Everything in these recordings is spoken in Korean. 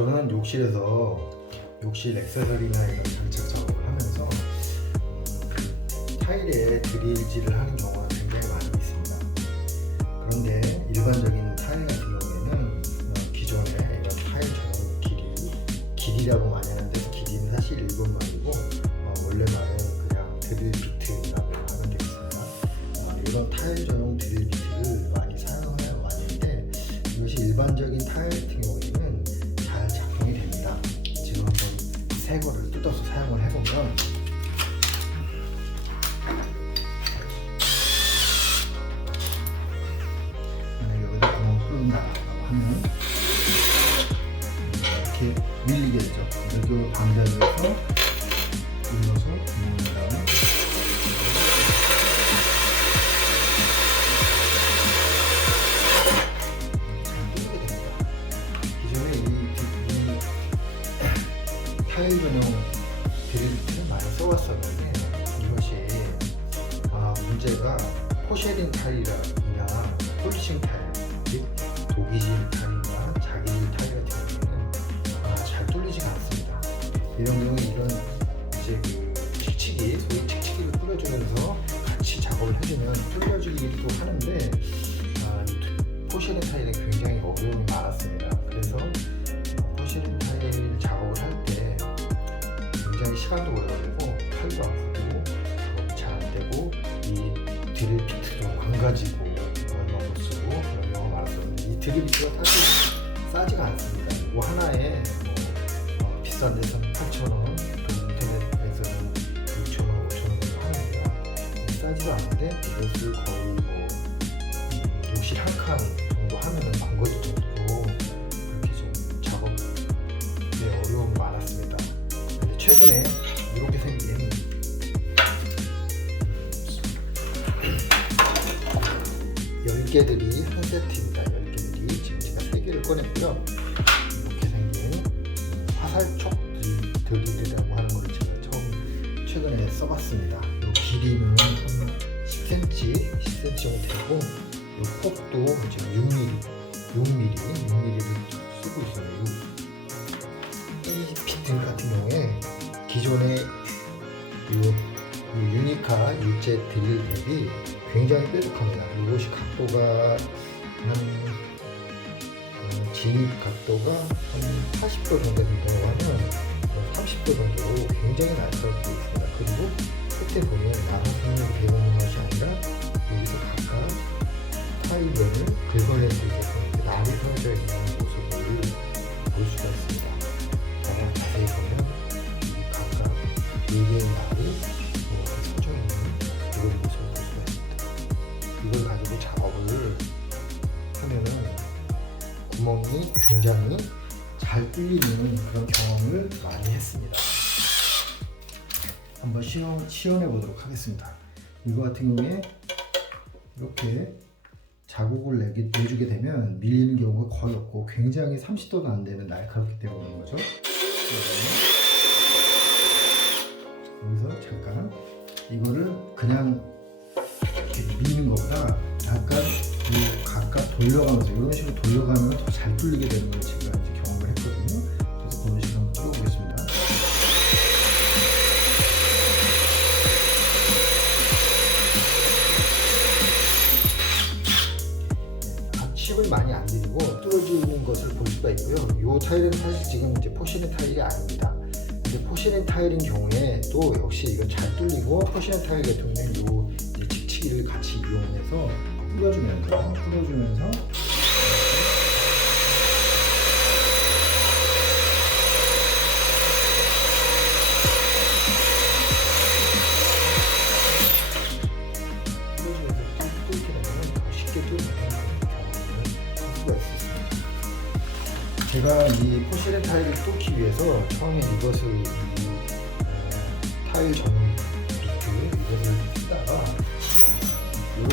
저는 욕실 액세서리나 이런 장착 작업을 하면서 타일에 드릴질을 하는 경우가 굉장히 많이 있습니다. 그런데 일반적인 타일 같은 경우에는 기존에 이런 타일 전용 길이라고 많이 하는데, 길이는 사실 일본 말이고 원래 말은 그냥 드릴 비트라고 하면 되겠습니다. 이런 타일 전용 드릴 비트를 많이 사용해 왔는데, 이것이 일반적인 타일 같은 경우에는 잘 작동이 됩니다. 지금 한번 새 거를 뜯어서 사용을 해보면, 여기다 구멍 뚫는다라고 하면 이렇게 밀리겠죠. 여기 반대로해서 눌러서 구멍을 낸 다음에 잘 뚫게 됩니다. 기존에 이 타일 전용 드릴을 많이 써왔었는데, 이것이 문제가 포쉐린 타일이나 폴리싱 타일, 즉 독이질 타일이나 자기질 타일 같은 경우는 잘 뚫리지가 않습니다. 이런 경우에 이런 이제 소위 칙칙이를 뿌려주면서 같이 작업을 해주면 뚫려지기도 하는데, 포쉐린 타일은 굉장히 어려움이 많았습니다. 그래서 포쉐린 타일 작업을 할 때 굉장히 시간도 오래 걸리고 팔도 아프고 작업이 잘 안 되고, 이 드릴 비트도 망가지고 얼마 못 쓰고 그런 경우가 많았었는데, 이 드릴 비트가 사실 싸지가 않습니다. 이거 하나에 비싼 데서는 8,000원, 인터넷에서는 6,000원, 5,000원 정도 하는데요. 싸지도 않은데 이것을 거의 욕실 한 칸 정도 하면은 광고도 정도로 그렇게 좀 작업에 어려움이 많았습니다. 근데 최근에 이렇게 생긴 열개들이 한 세트입니다. 10개들이 지금 제가 3개를 꺼냈고요. 이렇게 생긴 화살촉 드릴이라고 하는 걸 제가 최근에 써봤습니다. 이 길이는 한 10cm 정도 되고, 이 폭도 지금 6mm를 쓰고 있어요. 이 비트 같은 경우에 기존의 이 유니카 일제 드릴 대비 굉장히 뾰족합니다. 이것이 각도가 진입 각도가 한 80도 정도 된다고 하면 30도 정도로 굉장히 날카롭게 있습니다. 그리고 끝에 보면 나사선으로 되어 있는 것이 아니라 여기서 각각 타일을 긁어낼 수 있어서 날이 서져 있는 모습을 볼 수가 있습니다. 더 자세히 보면 이 각각 4개의 날이 서져 있는 이런 모습을 볼 수가 있습니다. 이걸 가지고 작업을 하면은 구멍이 굉장히 잘 뚫리는 그런 경험을 많이 했습니다. 한번 시연해 보도록 하겠습니다. 이거 같은 경우에 이렇게 자국을 내주게 되면 밀리는 경우가 거의 없고, 굉장히 30도도 안 되는 날카롭기 때문인 거죠. 여기서 잠깐 이거를 그냥 이렇게 미는 것보다 약간 각각 돌려가면서 이런 식으로 돌려가면 더 잘 뚫리게 되는 걸 제가 이제 경험을 했거든요. 그래서 그런 식으로 한번 뚫어보겠습니다. 칩을 많이 안 들이고 뚫어지는 것을 볼 수가 있고요. 이 타일은 사실 지금 이제 포시린 타일이 아닙니다. 근데 포시린 타일인 경우에 또 역시 이건 잘 뚫리고, 포시린 타일 같은 경우는 이 칙칙이를 같이 이용해서 뚫어주면서 뚫게 되면 더 쉽게 뚫는 경우를 할 수가 있습니다. 제가 이 포시린 타일을 뚫기 위해서 처음에 이것을 타일 전용 비트 이것을 쓰다가 이런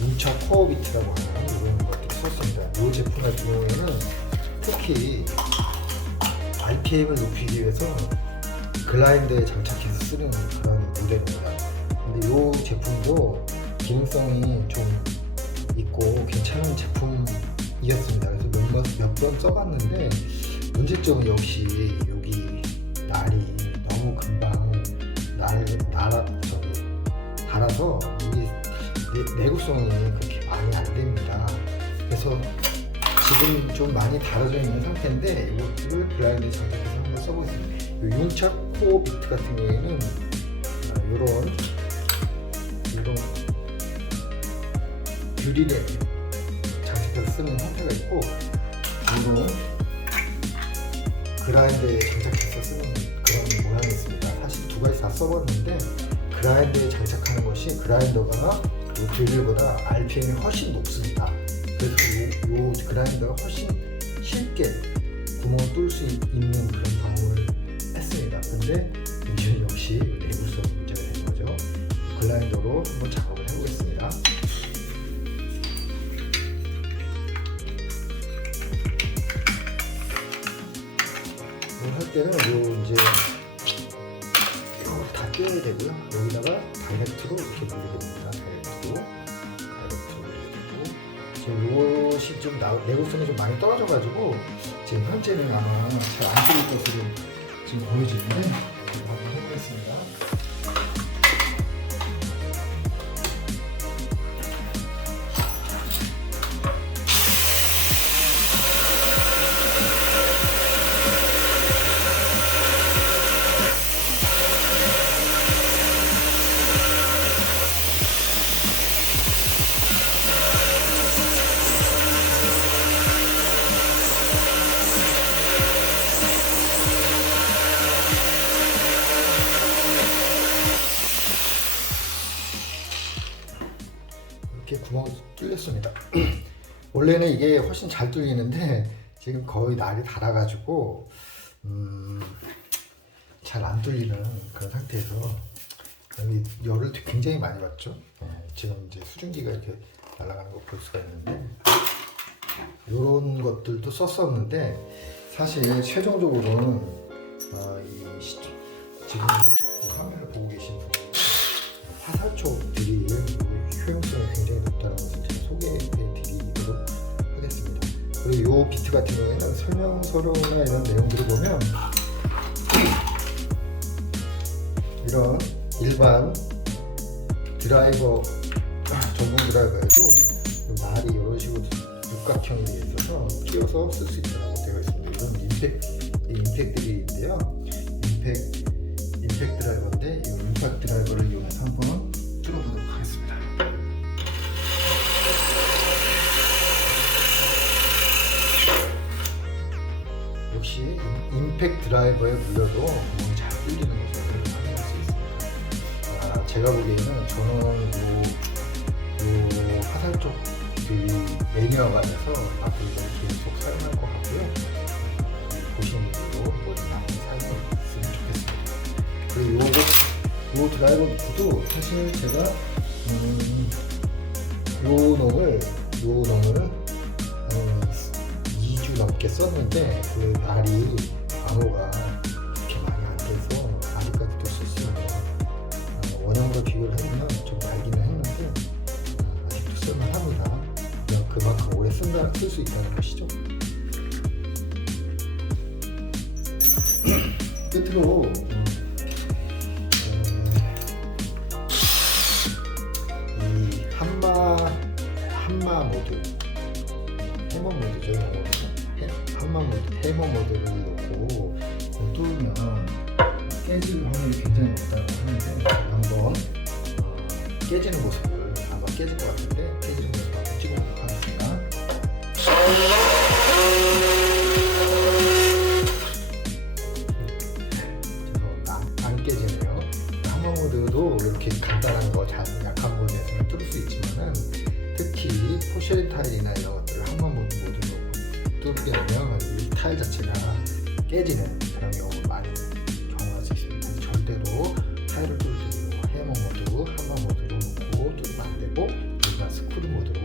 뭉차 코어 비트라고 하는 이런 것들을 썼습니다. 이 제품 같은 경우에는 특히 RPM을 높이기 위해서 글라인더에 장착해서 쓰는 그런 모델입니다. 근데 이 제품도 기능성이 좀 있고 괜찮은 제품이었습니다. 그래서 몇 번 써봤는데 문제점은 역시 여기 날이 너무 금방 달아서 이게 내구성이 그렇게 많이 안 됩니다. 그래서 지금 좀 많이 달아져 있는 상태인데 이것들을 블라인드 장착해서 한번 써보겠습니다. 이 용착 코어 비트 같은 경우에는 이런 드릴에 장착해서 쓰는 형태가 있고, 이런 그라인더에 장착해서 쓰는 그런 모양이 있습니다. 사실 두 가지 다 써봤는데 그라인더에 장착하는 것이 그라인더가 이 드릴보다 RPM이 훨씬 높습니다. 그래서 이 그라인더가 훨씬 쉽게 구멍을 뚫을 수 있는 그런 방법을 했습니다. 근데 이건 역시 내구성 문제가 되는 거죠. 그라인더로 한번 작업을 해보겠습니다. 할 때는 이제 다 껴야 되고요. 여기다가 다이렉트로 이렇게 물리게 됩니다. 다이렉트로 물리고, 지금 이것이 좀 내구성이 좀 많이 떨어져가지고 지금 현재는 아마 잘 안 뚫릴 것으로 지금 보여지는데 한번 해보겠습니다. 이렇게 구멍이 뚫렸습니다. 원래는 이게 훨씬 잘 뚫리는데 지금 거의 날이 닳아가지고 잘 안 뚫리는 그런 상태에서 여기 열을 굉장히 많이 받죠. 지금 이제 수증기가 이렇게 날아가는 거 볼 수가 있는데, 이런 것들도 썼었는데 사실 최종적으로는 지금 화면을 보고 계신 분들이 화살촉들이 효용성이 굉장히 높다는 것을 제가 소개해드리도록 하겠습니다. 그리고 이 비트 같은 경우에는 설명서나 이런 내용들을 보면 이런 일반 드라이버, 전동 드라이버에도 날이 이런 식으로 육각형이 되어 있어서 끼워서 쓸 수 있다고 되어 있습니다. 이런 임팩들인데요. 임팩 드라이버인데 이 임팩 드라이버를 이용해서 한번 뚫어보도록 하겠습니다. 역시 임팩 드라이버에 물려도 구멍이 잘 뚫리는 것을 확인할 수 있습니다. 제가 보기에는 저는 이 화살촉 매니아가 돼서 앞으로 계속 사용할 것 같고요. 보시는 분들도 모두 많이 사용했으면 좋겠습니다. 그리고 이 드라이버 비트도 사실 제가 요 놈을 2주 넘게 썼는데 그 날이 암호가 그렇게 많이 안 돼서 아직까지도 쓸 수 있는, 원형으로 비교를 해보면 좀 달기는 했는데 아직도 쓸만합니다. 그냥 그만큼 오래 쓸 수 있다는 것이죠. 끝으로 이 한마 모드, 해머 모드죠. 한마 모드, 해머 모드를 놓고 뚫으면 깨질 확률이 굉장히 높다고 하는데, 한번 깨지는 모습을 깨질 것 같은데 깨지는 모습을 한번 찍어보도록 하겠습니다. 안 깨지네요. 한마 모드도 이렇게 간단한 거, 약한 모드에서는 뚫을 수 있지만은 특히 포셔린 타일이나 이런 것들을 한마 모드로 뚫게 되면 이 타일 자체가 깨지는 그런 경우를 많이 경험할 수 있습니다. 절대로 타일을 뚫을 때 해머 모드, 한마 모드로 놓고 뚫으면 안 되고 일반 스크류 모드로